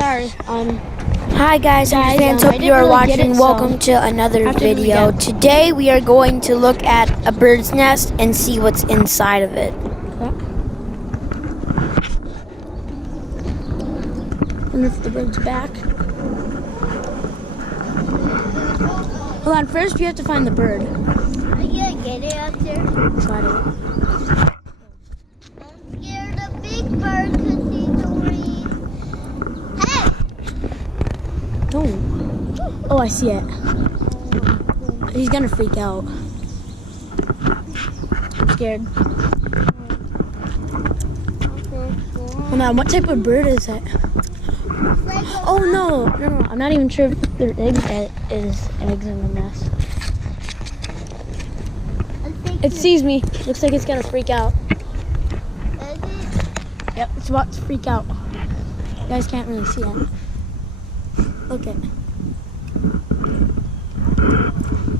sorry. Hi guys, I'm fans. I Hope didn't you are really get watching. it, so Welcome to another have to do it video. again. Today we are going to look at a bird's nest and see what's inside of it. Wonder if the bird's back. Hold on, first we have to find the bird. Are you gonna get it up there? Try to. I'm scared of big bird because he's a wing. Hey! Oh. Oh, I see it. He's gonna freak out. I'm scared. Hold on, what type of bird is it? Oh no. I'm not even sure if there is eggs in the nest. It sees me. Looks like it's gonna freak out. Yep, it's about to freak out. You guys can't really see it. Look at it.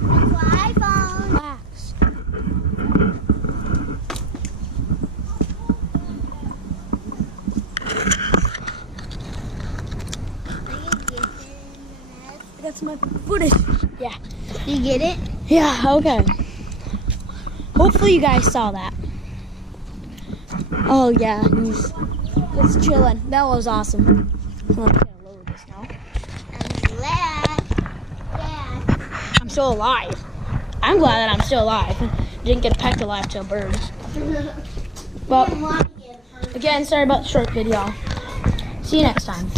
Relax. That's my footage. Yeah. You get it? Yeah, okay. Hopefully you guys saw that. Oh yeah, he's just chilling. That was awesome. Hold on, I gotta load this now. I'm glad. Dad. I'm still alive. I'm glad that I'm still alive. Didn't get pecked alive to a bird. Well, again, sorry about the short video. See you next time.